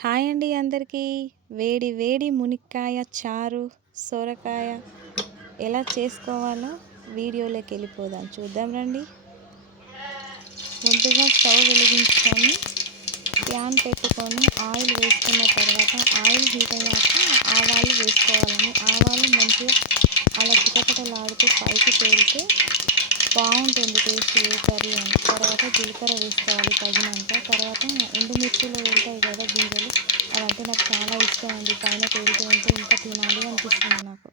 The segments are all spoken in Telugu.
హాయ్ అండి అందరికీ. వేడి వేడి మునిక్కాయ చారు, సొరకాయ ఎలా చేసుకోవాలో వీడియోలోకి వెళ్ళిపోదాం. చూద్దాం రండి. ముందుగా స్టవ్ వెలిగించుకొని ప్యాన్ పెట్టుకొని ఆయిల్ వేసుకున్న తర్వాత ఆయిల్ హీట్ అయ్యాక ఆవాలు వేసుకోవాలండి. ఆవాలు మంచిగా అలా చిటపటలాడుతూ పైకి తేలితే బాగుంటుంది టేస్ట్ ఏ కర్రీ అని. తర్వాత జీలకర్ర వేసుకోవాలి తగినంత. తర్వాత ఎండుమిర్చిలో వెళ్తాయి కదా గింజలు, అవంటే నాకు చాలా ఇష్టం అండి. పైన తేలుతూ ఉంటే ఇంకా తినాలి అనిపిస్తుంది నాకు.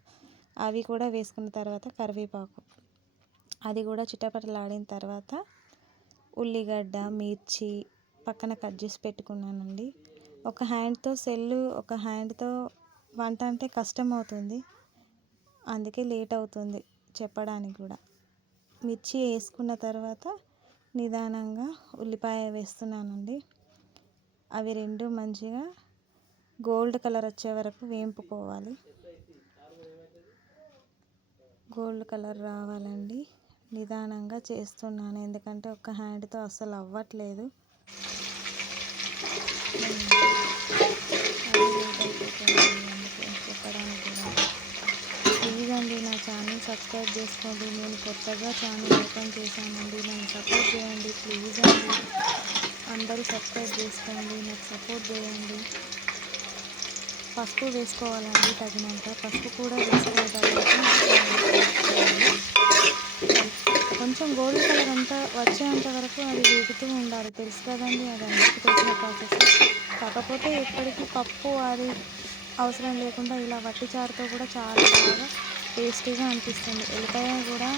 అవి కూడా వేసుకున్న తర్వాత కరివేపాకు, అది కూడా చిటపటలాడిన తర్వాత ఉల్లిగడ్డ, మిర్చి పక్కన కట్ చేసి పెట్టుకున్నానండి. ఒక హ్యాండ్తో సెల్లు, ఒక హ్యాండ్తో వంట అంటే కష్టం అవుతుంది, అందుకే లేట్ అవుతుంది చెప్పడానికి కూడా. మిర్చి వేసుకున్న తర్వాత నిదానంగా ఉల్లిపాయ వేస్తున్నానండి. అవి రెండు మంచిగా గోల్డ్ కలర్ వచ్చే వరకు వేంపుకోవాలి. గోల్డ్ కలర్ రావాలండి. నిదానంగా చేస్తున్నాను ఎందుకంటే ఒక హ్యాండ్తో అస్సలు అవ్వట్లేదు. చెప్పడానికి కూడా ప్లీజ్ అండి నా ఛానల్ సబ్స్క్రైబ్ చేసుకోండి. నేను కొత్తగా ఛానల్ ఓపెన్ చేశానండి, నన్ను సపోర్ట్ చేయండి ప్లీజ్ అండి. అందరూ సబ్స్క్రైబ్ చేసుకోండి, నాకు సపోర్ట్ చేయండి. పసుపు వేసుకోవాలండి తగినంత. పసుపు కూడా వేసుకున్న తర్వాత కొంచెం గోల్డ్ కలర్ అంతా వచ్చేంత వరకు అది వేగుతూ ఉండాలి. తెలుసు కదండి, అది అందరికీ తెలిసిన ప్రాసెస్. కాకపోతే ఎప్పటికీ పప్పు అది అవసరం లేకుండా ఇలా వట్టి చారుతో కూడా చాలా బాగా టేస్టీగా అనిపిస్తుంది. ఎల్లిపాయ కూడా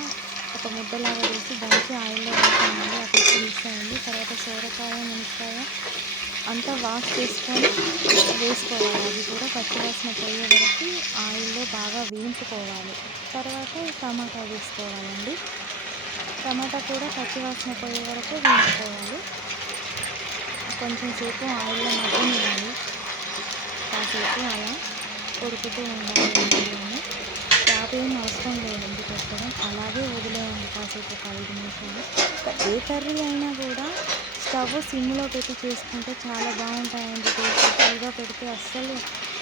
ఒక ముద్దలాగా వేసి దంచి ఆయిల్లో వేసానండి, ఆ టేస్ట్ మిక్స్ అయింది. తర్వాత సోరకాయ, మునక్కాయ అంతా వాష్ చేసుకొని వేసుకోవాలి. అది కూడా పచ్చివాసన పోయే వరకు ఆయిల్లో బాగా వేయించుకోవాలి. తర్వాత టమాటా వేసుకోవాలండి. టమాటా కూడా పచ్చివాసన పోయే వరకు వేయించుకోవాలి. కొంచెం సేపు ఆయిల్లో మగ్గనివ్వాలి. కాసేపు అలా ఉడుకుతూ ఉండాలి. అందులోనే క్యాప్ ఏం అవసరం లేదండి పెట్టడం, అలాగే వదిలేయండి కాసేపు ఒక 5 నిమిషాలు. ఏ కర్రీ అయినా కూడా స్టవ్ సిమ్లో పెట్టి చేసుకుంటే చాలా బాగుంటాయండి. టేస్ట్ ఫుల్గా పెడితే అస్సలు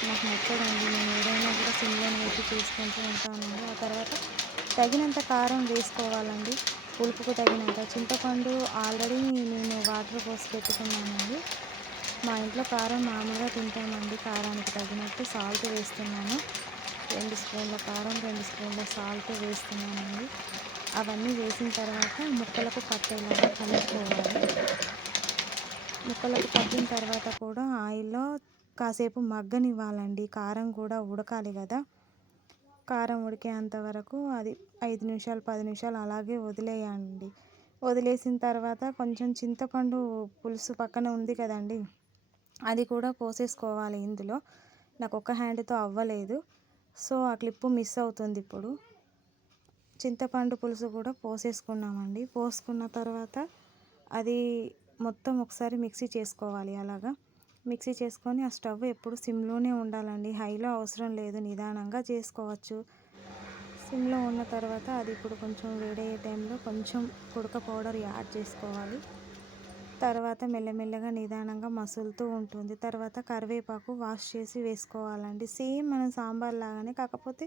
నాకు నచ్చదండి. నేను ఏదైనా కూడా సిమ్లోనే పెట్టి చేసుకుంటూ ఉంటానండి. ఆ తర్వాత తగినంత కారం వేసుకోవాలండి, పులుపుకు తగినంత. చింతపండు ఆల్రెడీ నేను వాటర్ పోసి పెట్టుకున్నానండి. మా ఇంట్లో కారం మామూలుగా తింటామండి. కారానికి తగినట్టు సాల్ట్ వేస్తున్నాను. 2 స్పూన్ల కారం, 2 స్పూన్ల సాల్ట్ వేస్తున్నానండి. అవన్నీ వేసిన తర్వాత ముక్కలకు పట్టేలాగా కలుపుకోవాలి. ముక్కలకు పట్టిన తర్వాత కూడా ఆయిల్లో కాసేపు మగ్గనివ్వాలండి. కారం కూడా ఉడకాలి కదా. కారం ఉడికేంత వరకు అది 5 నిమిషాలు 10 నిమిషాలు అలాగే వదిలేయండి. వదిలేసిన తర్వాత కొంచెం చింతపండు పులుసు పక్కన ఉంది కదండి, అది కూడా పోసేసుకోవాలి ఇందులో. నాకు ఒక హ్యాండ్తో అవ్వలేదు, సో ఆ క్లిప్పు మిస్ అవుతుంది. ఇప్పుడు చింతపండు పులుసు కూడా పోసేసుకున్నామండి. పోసుకున్న తర్వాత అది మొత్తం ఒకసారి మిక్సీ చేసుకోవాలి. అలాగా మిక్సీ చేసుకొని ఆ స్టవ్ ఎప్పుడు సిమ్లోనే ఉండాలండి, హైలో అవసరం లేదు, నిదానంగా చేసుకోవచ్చు. సిమ్లో ఉన్న తర్వాత అది ఇప్పుడు కొంచెం వేడయ్యే టైంలో కొంచెం కుడక పౌడర్ యాడ్ చేసుకోవాలి. తర్వాత మెల్లమెల్లగా నిదానంగా మసులుతూ ఉంటుంది. తర్వాత కరివేపాకు వాష్ చేసి వేసుకోవాలండి. సేమ్ మనం సాంబార్ లాగానే, కాకపోతే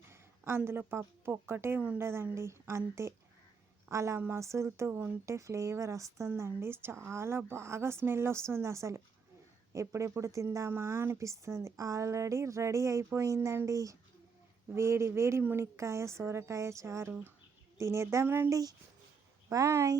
అందులో పప్పు ఒక్కటే ఉండదండి, అంతే. అలా మసులుతూ ఉంటే ఫ్లేవర్ వస్తుందండి, చాలా బాగా స్మెల్ వస్తుంది అసలు. ఎప్పుడెప్పుడు తిందామా అనిపిస్తుంది. ఆల్రెడీ రెడీ అయిపోయిందండి వేడి వేడి మునిక్కాయ సొరకాయ చారు. తినేద్దాం రండి. బాయ్.